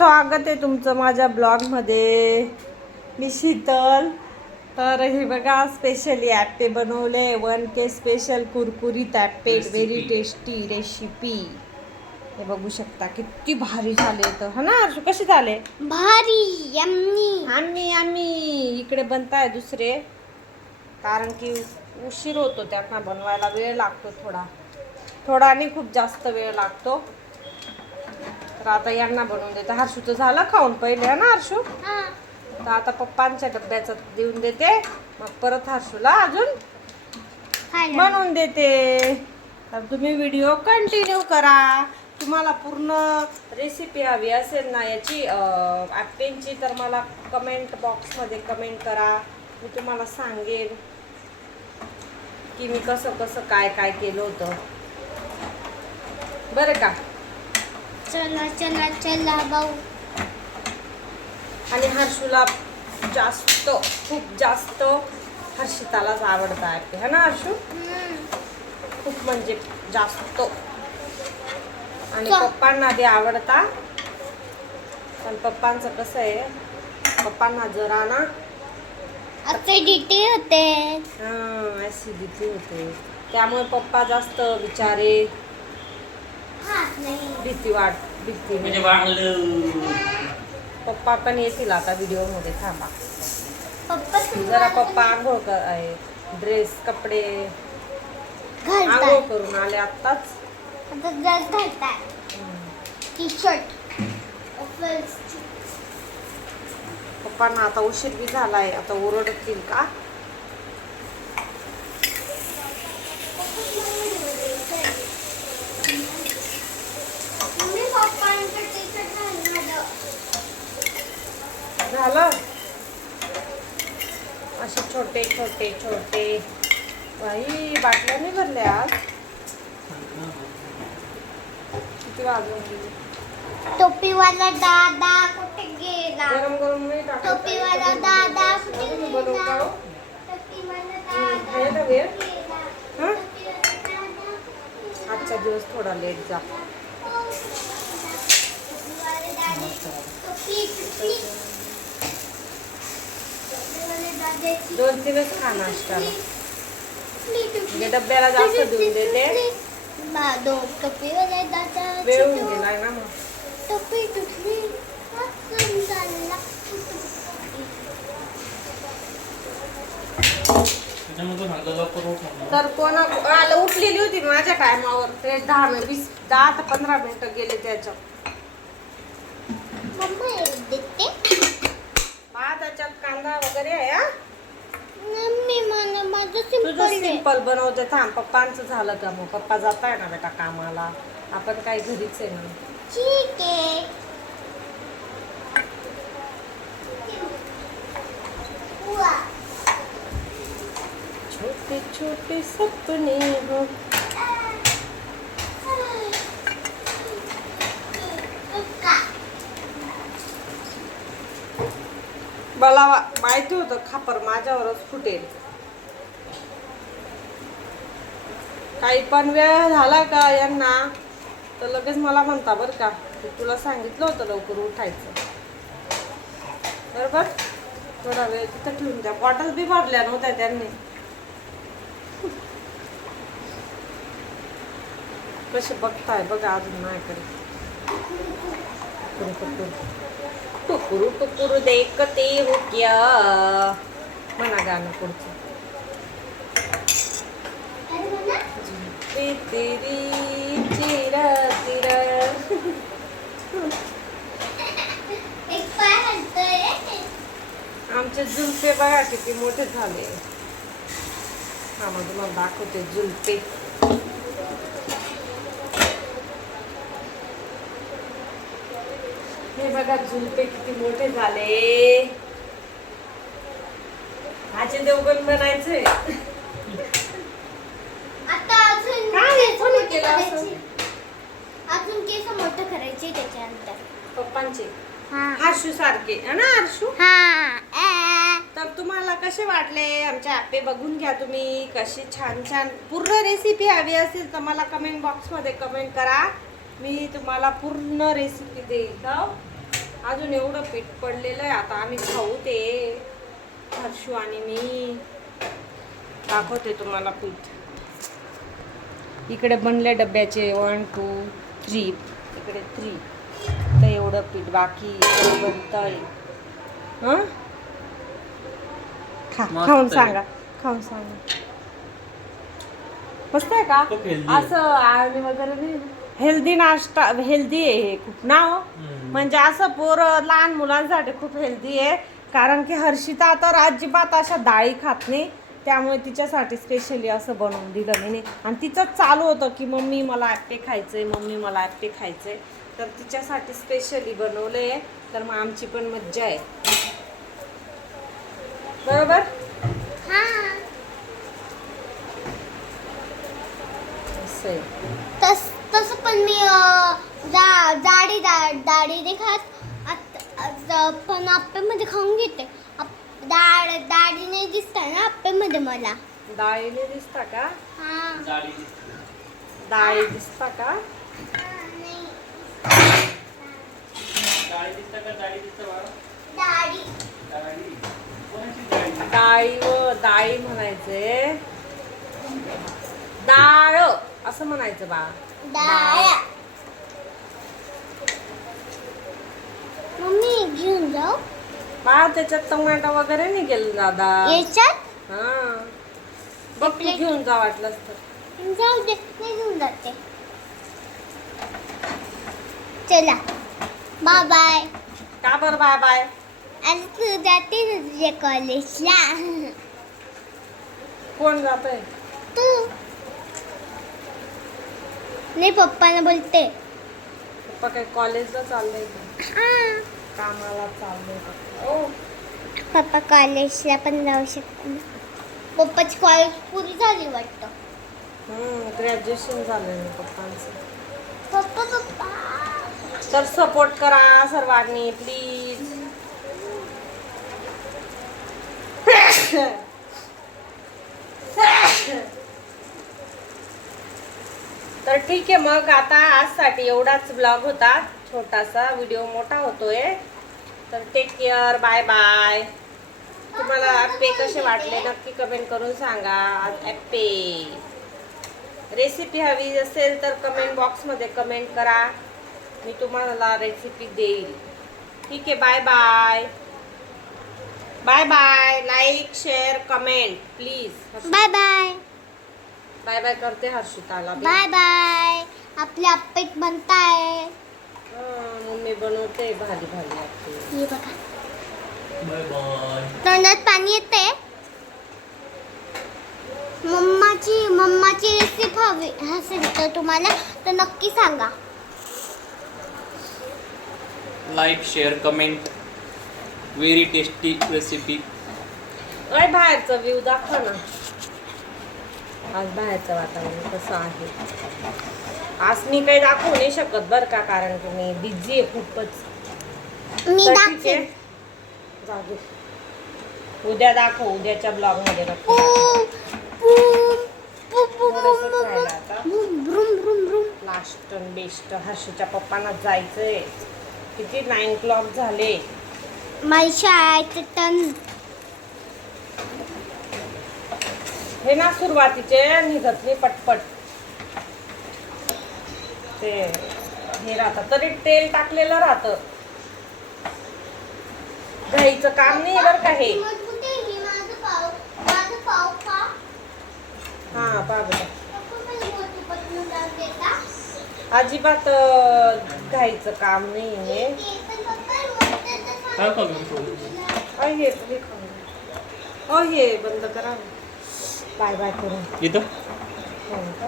स्वागत आहे तुमचं माझ्या ब्लॉगमध्ये. मी शीतल. तर हे बघा, स्पेशली ॲप्पे बनवले. 1K स्पेशल कुरकुरीत ॲप्पे, व्हेरी टेस्टी रेसिपी. हे बघू शकता किती भारी झाले. तर हा ना अर्शू, कसे झाले? भारी यम्मी. आम्ही इकडे बनताय दुसरे, कारण की उशीर होतो त्यांना बनवायला, वेळ लागतो थोडा आणि खूप जास्त वेळ लागतो. तर आता यांना बनवून देते. हर्षू तर झालं खाऊन पहिले, है ना हर्षू? तर आता पप्पांच्या डब्याचं देऊन देते, मग परत हर्षूला अजून बनवून देते. तर तुम्ही व्हिडिओ कंटिन्यू करा. तुम्हाला पूर्ण रेसिपी हवी असेल ना याची ॲप्पेंची, तर मला कमेंट बॉक्समध्ये कमेंट करा. मी तुम्हाला सांगेन की मी कसं काय केलं होतं, बरं का? चला चला चला भाऊ. आणि हर्षूला खूप जास्त हर्षितालाच आवडतं ॲप्पे, है ना हर्षू? खूप म्हणजे जास्त. आणि पप्पांना बी आवडता, पण पप्पांचं कसं आहे, पप्पांना जरा ना ऍसिडिटी होते. ऍसिडिटी होते, त्यामुळे पप्पा जास्त विचारे, भीती पप्पा पण येतील आता व्हिडिओ मध्ये. थांबा जरा, पप्पा आंघोळ आहे, ड्रेस कपडे आंघोळ करून आले आत्ताच. T shirt. पप्पांना आता उशीर बी झालाय, आता ओरडतील का? झालं. असे छोटे बाई बाटल्या नाही भरल्या आज. किती वाजून? टोपीवाला दादा कुठे गेला? गरम नाही टाकत. टोपीवाला दादा कुठे बनवू गेला? का? टोपीवाला खायला दादा वेळ? गेला. हं? टोपीवाला दादा आजचा दिवस थोडा लेट जा. टोपीवाला दादा टोपी टोपी. टोपीवाला दादाची 2-3च खा नाश्त्याला. टोपी. म्हणजे डब्याला जास्त देऊन देते. दो टोपीवाला दादा वेळ होऊन गेलाय ना मग. टोपी तुटली. तर कोणा उठलेली होती माझ्या टायमावर, ते 10 ते 15 मिनिटं गेले त्याच्यात. मम्मा देते. त्याच्यात कांदा वगैरे आहे. हा, मम्मी मला माझं तुझं सिंपल दे. सिंपल बनवते. थांब, पप्पांचं झालं का? मग पप्पा जाताय ना बेटा कामाला, आपण काय घरीच आहे ना. ठीक आहे. छोटे छोटे सपने हो. मला माहिती होतं खापर माझ्यावरच फुटेल. काही पण वेळ झाला का यांना, तर लगेच मला म्हणता बरं का, तुला सांगितलं होतं लवकर उठायचं. बरोबर. थोडा वेळ तिथं ठेवून द्या. बॉटल बी भरल्या नव्हत्या त्यांनी. कसे बघताय बघा अजून माझ्याकडे. टुकुरू टुकुरू देखते हो क्या, म्हणा गाणं पुढचं. तेरी चिरा चिरा. आमचे जुलपे बघा किती मोठे झाले. हा, मग तुम्हाला दाखवते जुलपे. हे बघा जुलपे किती मोठे झाले. अजय देवगण बनायचंय. आता अजून काय कोणी मोठे केलं असं? करायचे. अजून केस मोठं करायचे त्याच्यानंतर. पप्पांचे हा हर्षू सारखे है ना हर्षू? हा. तर तुम्हाला कसे वाटले आमचे ॲप्पे? बघून घ्या तुम्ही कशी छान पूर्ण रेसिपी हवी असेल तर मला कमेंट बॉक्समध्ये कमेंट करा. मी तुम्हाला पूर्ण रेसिपी देईल. अजून एवढं पीठ पडलेलं आहे. आता आम्ही खाऊ ते हर्षू आणि मी. दाखवते तुम्हाला पीठ. इकडे बनले डब्याचे 1 2 3. इकडे 3. तर एवढं पीठ बाकी बनतंय. हं? खाऊन सांगा. खाऊन सांगा. मस्त आहे का? खूप healthy आहे. असं आळणी वगैरे नाही. हेल्दी नाश्ता, हेल्दी आहे हे खूप ना हो. म्हणजे असं लहान मुलांसाठी खूप हेल्दी आहे. कारण की हर्षिता आता अजिबात अशा डाळी खात नाही. त्यामुळे तिच्यासाठी स्पेशली असं बनवून दिलं मी. आणि तिचंच चालू होतं की मम्मी मला ॲप्पे खायचंय, मम्मी मला ॲप्पे खायचंय. तर तिच्यासाठी स्पेशली बनवलंय. तर मग आमची पण मज्जा आहे. बरोबर. हा. असं आहे. तसं पण मी डाळी नाही खात. पण आप्पेमध्ये खाऊन घेते. डाळी नाही दिसता ना आप्पेमध्ये मला. डाळीने दिसता का? हा. डाळी दिसता का? नाही. डाळी म्हणायचे. डाळ असं म्हणायचं बा. डाळ. मम्मी घेऊन जाऊ बा त्याच्यात टोमॅटो वगैरे नाही गेलं दादा. याच्यात. हा बघ तू घेऊन जा वाटलंस तर. जाऊ दे नाही घेऊन जाते. चला बाय बाय. का बरं बाय बाय? आणि तू जाते ना तुझ्या कॉलेजला. कोण जातंय? तू नाही पप्पाला बोलते. पप्पा काय कॉलेजला चाललंय का? हा. कामाला चाललंय का? ओ पप्पा कॉलेजला पण जाऊ शकतो ना. पप्पाची कॉलेज पुरी झाली वाटतं. ग्रॅज्युएशन झालंय ना पप्पांचं. पप्पा तर सपोर्ट करा सर्वांनी प्लीज. तर ठीक आहे मग आता आजसाठी एवढाच ब्लॉग होता. छोटासा व्हिडिओ मोठा होतोय. तर टेक केअर. Bye bye. तुम्हाला ॲप्पे कसे वाटले नक्की कमेंट करून सांगा. ॲप्पे रेसिपी हवी असेल तर कमेंट बॉक्समध्ये कमेंट करा. मी तुम्हाला रेसिपी देईल. ठीक आहे. Bye bye. Bye bye. Like share comment please. Bye bye. Bye bye करते हर्षिताला. Bye bye. आपले आप्पे बनताय. मम्मी बनवते भारी भारी ॲप्पे. हे बघा बाय बाय. तोंडात पाणी येते. मम्माची रेसिपी हवी असेल तर तुम्हाला तर नक्की सांगा. Like share comment. Very tasty recipe. अय बाहेरचा व्ह्यू दाखव ना. आज बाहेरचं वातावरण कसं आहे. आज मी काही दाखवू नाही शकत बरं का. कारण की मी बिझी आहे खूपच. मी तर ठीक दाखवेन. आहे. जाऊ दे. उद्या दाखव. उद्याच्या ब्लॉग मध्ये नक्की थोडंसं खायला आता. लास्ट अन बेस्ट. हर्षीच्या पप्पांना जायचंय. किती 9 o'clock झाले. माझी शाळेचं टन. हे ना सुरुवातीचे निघत नाही पटपट. ते हे राहतं तरी तेल टाकलेलं राहतं. घाईचं काम नाही बरं का हे. हा बाबा अजिबात घाईचं काम नाही हे. काय करून हे खाऊन. हे बंद करा. बाय बाय करून. इथं हो का?